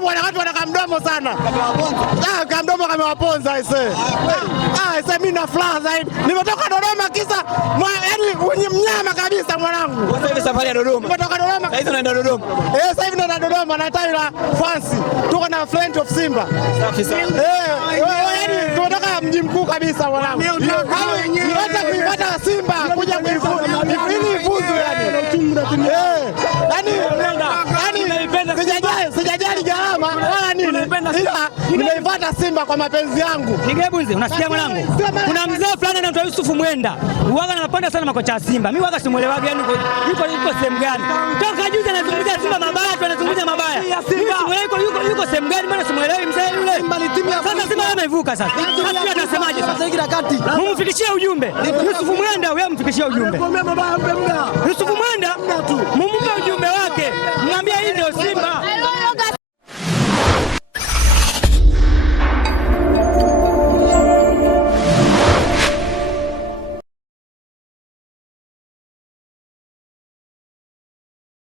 mdomo wanaka mdomo sana. Kamdomo kamewaponza aise. Aise mimi na furaha zaidi. Nimetoka Dodoma kisa yaani mnyama kabisa mwanangu. Sasa hivi safari ya Dodoma. Nimetoka Dodoma. Sasa hivi naenda Dodoma. Sasa hivi naenda Dodoma na tawi la Fancy. Tuko na Friend of Simba. Safi sana. Yaani tunatoka mji mkuu kabisa mwanangu. Hata kuipata Simba kuja kuifuzu sijajali gharama wala nini, ila nimeipata Simba kwa mapenzi yangu. Nigebunze, unasikia mwanangu? Kuna mzee fulani anaitwa Yusufu Mwenda. Uwaga anapenda sana makocha ya Simba. Mimi waga simuelewagi yani yuko sehemu gani. Toka juzi anazungumzia Simba mabaya, anazungumzia mabaya. Yuko sehemu gani bwana simuelewi mzee yule. Sasa Simba amevuka sasa. Sasa atasemaje sasa hiki wakati? Mumfikishie ujumbe. Yusufu Mwenda wewe mfikishie ujumbe. Yusufu Mwenda mumpe ujumbe wake. Mwambie hii ndio Simba.